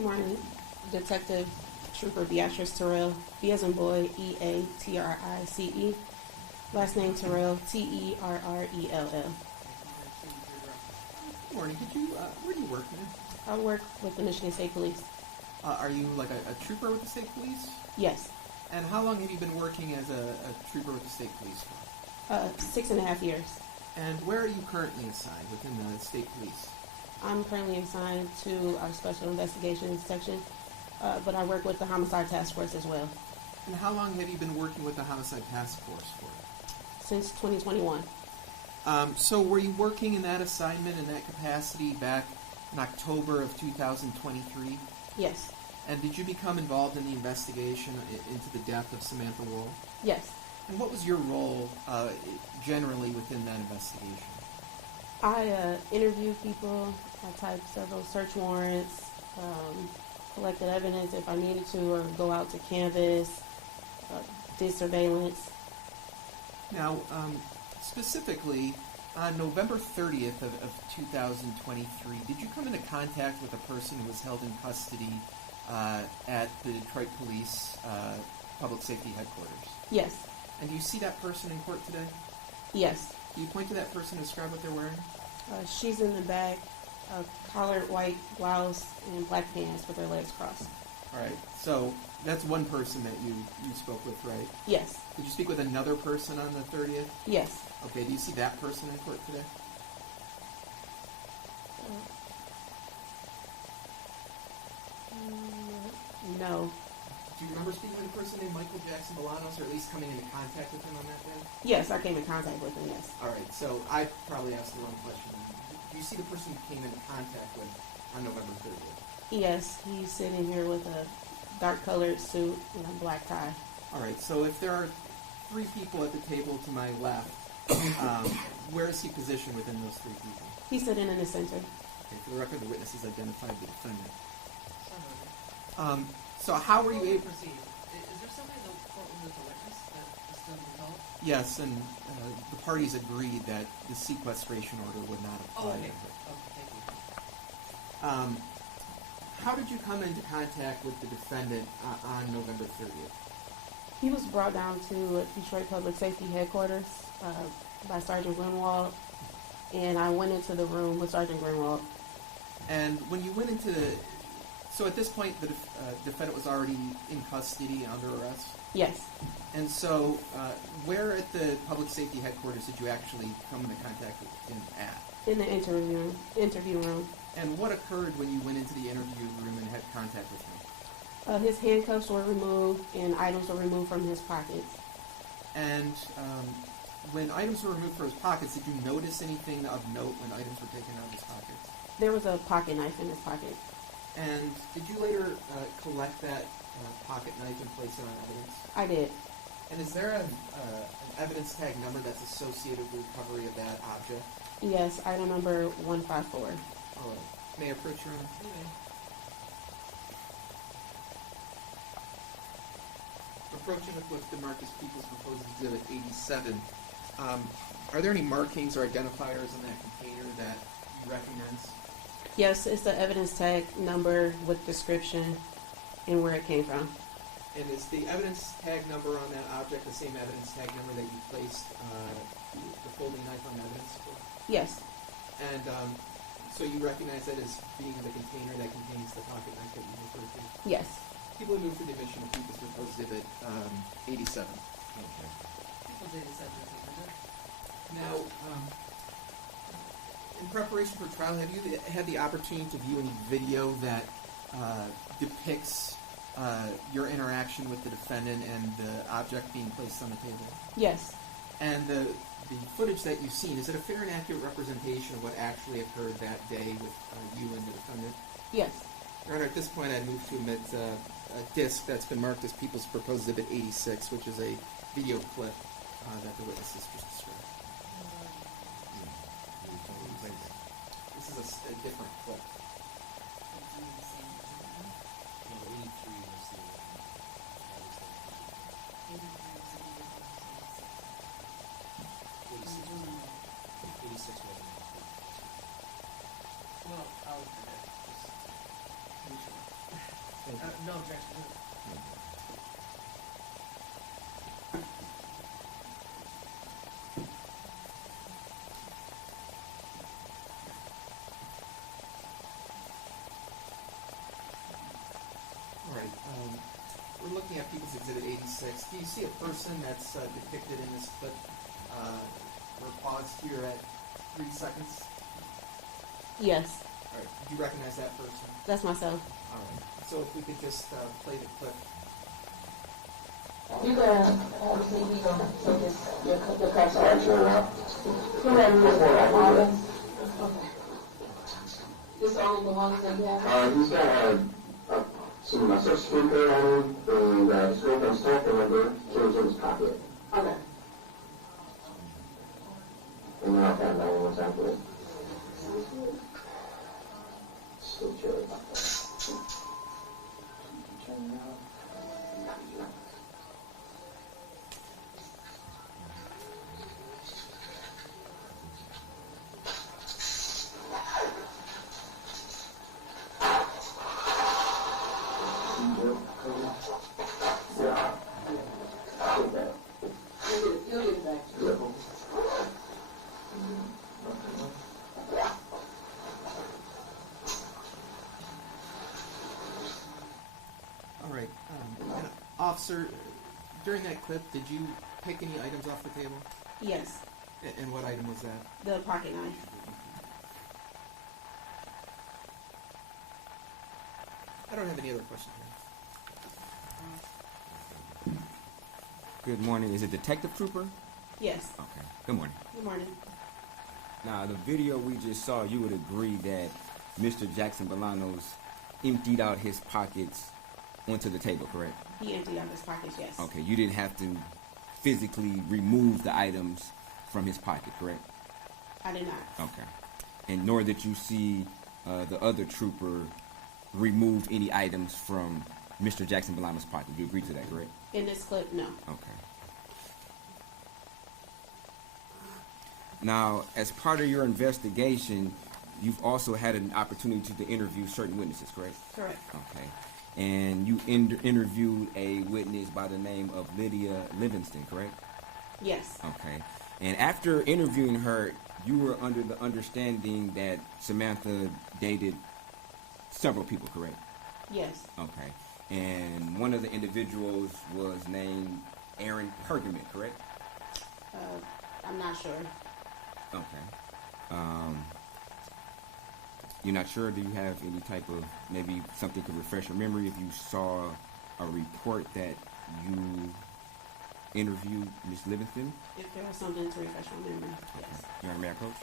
Good morning, Detective Trooper Beatrice Terrell, B as in boy, E-A-T-R-I-C-E. Last name Terrell, T-E-R-R-E-L-L. Good morning. Where do you work, man? I work with the Michigan State Police. Are you like a trooper with the state police? Yes. And how long have you been working as a trooper with the state police for? 6.5 years. And where are you currently assigned within the state police? I'm currently assigned to our Special Investigations section, but I work with the Homicide Task Force as well. And how long have you been working with the Homicide Task Force for? Since 2021. So were you working in that assignment, in that capacity, back in October of 2023? Yes. And did you become involved in the investigation into the death of Samantha Woll? Yes. And what was your role generally within that investigation? I interviewed people, I typed several search warrants, collected evidence if I needed to, or go out to canvas, did surveillance. Now, specifically, on November 30th of 2023, did you come into contact with a person who was held in custody at the Detroit Police Public Safety Headquarters? Yes. And do you see that person in court today? Yes. Can you point to that person and describe what they're wearing? She's in the back, a collared white blouse and black pants with her legs crossed. All right. So that's one person that you spoke with, right? Yes. Did you speak with another person on the 30th? Yes. Okay. Do you see that person in court today? No. Do you remember speaking with a person named Michael Jackson-Bolanos, or at least coming into contact with him on that day? Yes, I came in contact with him, yes. All right. So I probably asked the wrong question. Do you see the person you came into contact with on November 30th? Yes, he's sitting here with a dark-colored suit and a black tie. All right. So if there are three people at the table to my left, where is he positioned within those three people? He's sitting in the center. Okay. For the record, the witness has identified the defendant. So how were you able? Proceed. Is there somebody in the courtroom that's a witness that is still involved? Yes, and the parties agreed that the sequestration order would not apply. Okay. Thank you. How did you come into contact with the defendant on November 30th? He was brought down to Detroit Public Safety Headquarters by Sergeant Greenwald, and I went into the room with Sergeant Greenwald. And when you went into so at this point, the defendant was already in custody under arrest? Yes. And so where at the public safety headquarters did you actually come into contact with him at? In the interview room. And what occurred when you went into the interview room and had contact with him? His handcuffs were removed and items were removed from his pockets. And when items were removed from his pockets, did you notice anything of note when items were taken out of his pockets? There was a pocket knife in his pocket. And did you later collect that pocket knife and place it on evidence? I did. And is there an evidence tag number that's associated with the recovery of that object? Yes, item number 154. All right. May I approach your Honor? Anyway. Approaching with the Marcus Peoples Proposed Exhibit 87, are there any markings or identifiers on that container that you recognize? Yes, it's the evidence tag number with description and where it came from. And is the evidence tag number on that object the same evidence tag number that you placed the folding knife on evidence for? Yes. And so you recognize that as being the container that contains the pocket knife that you referred to? Yes. People move for the admission of People's Proposed Exhibit 87. Okay. People's 87 is Now, in preparation for trial, have you had the opportunity to view any video that depicts your interaction with the defendant and the object being placed on the table? Yes. And the footage that you've seen, is it a fair and accurate representation of what actually occurred that day with you and the defendant? Yes. Your Honor, at this point I'd move to admit a disc that's been marked as People's Proposed Exhibit 86, which is a video clip that the witnesses just described. This is a different clip. Well, I'll forget. Just be sure. No objection. All right. We're looking at People's Exhibit 86. Do you see a person that's depicted in this clip? We're paused here at 3 seconds. Yes, All right. Do you recognize that person? that's myself. All right. So if we could just play the clip. You can obviously you gonna take this your customer. Who have you? Okay. This only the ones that you have? He's got some social security on him and his girlfriend's telephone number was in his pocket. Okay. And then I'll find that one more time for it. Still chilly about that. You'll get it back. All right. And officer, during that clip, did you pick any items off the table? Yes, And what item was that? the pocket knife. I don't have any other questions. Good morning. Is it Detective Trooper? Yes. Okay. Good morning. Good morning. Now, the video we just saw, you would agree that Mr. Jackson-Bolanos emptied out his pockets onto the table, correct? He emptied out his pockets, yes. Okay. You didn't have to physically remove the items from his pocket, correct? I did not. Okay. And nor did you see the other trooper remove any items from Mr. Jackson-Bolanos' pocket. You agree to that, correct? In this clip, no. Okay. Now, as part of your investigation, you've also had an opportunity to interview certain witnesses, correct? Correct. Okay. And you interviewed a witness by the name of Lydia Livingston, correct? Yes. Okay. And after interviewing her, you were under the understanding that Samantha dated several people, correct? Yes. Okay. And one of the individuals was named Aaron Pergament, correct? I'm not sure. Okay. You're not sure? Do you have any type of, maybe something to refresh your memory if you saw a report that you interviewed Ms. Livingston? If there was something to refresh my memory, yes. Your Honor, may I approach?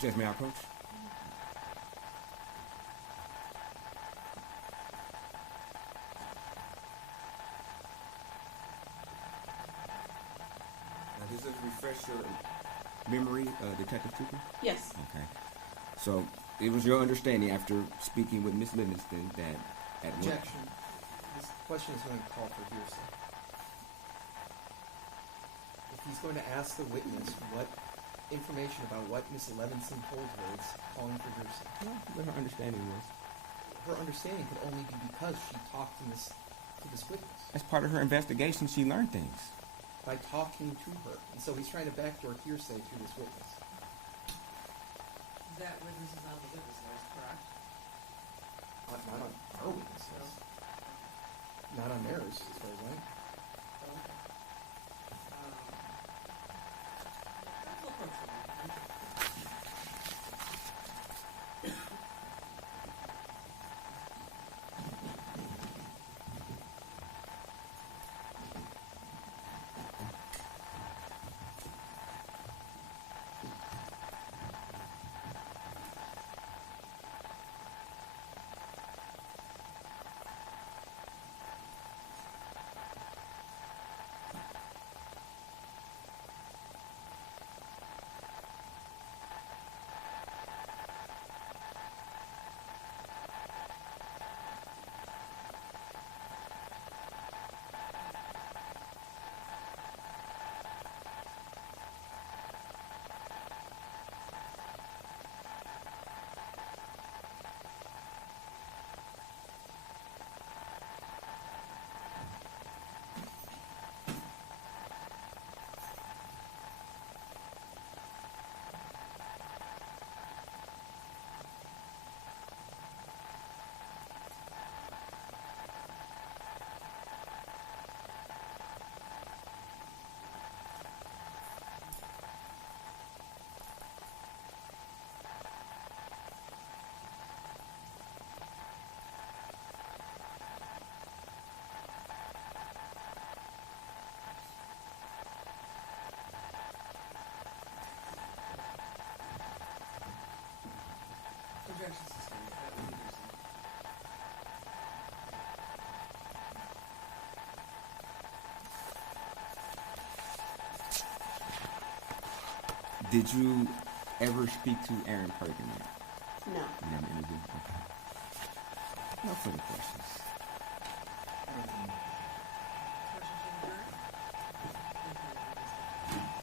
Judge, may I approach? Now, Does this refresh your memory, Detective Cooper? Yes. Okay. So it was your understanding after speaking with Miss Livingston that at one Objection. This question is going to call for hearsay. If he's going to ask the witness what information about what Miss Levinson told her, it's calling for hearsay. well, what her understanding was. Her understanding could only be because she talked to this witness As part of her investigation, she learned things. by talking to her, and so he's trying to backdoor hearsay through this witness. That witness is not the witness list, correct? Not on our witnesses, not on theirs, as far as I know. Okay. We'll approach it. Objection sustained. That would be hearsay. Did you ever speak to Aaron Perkin No. in that interview? Okay. No further questions.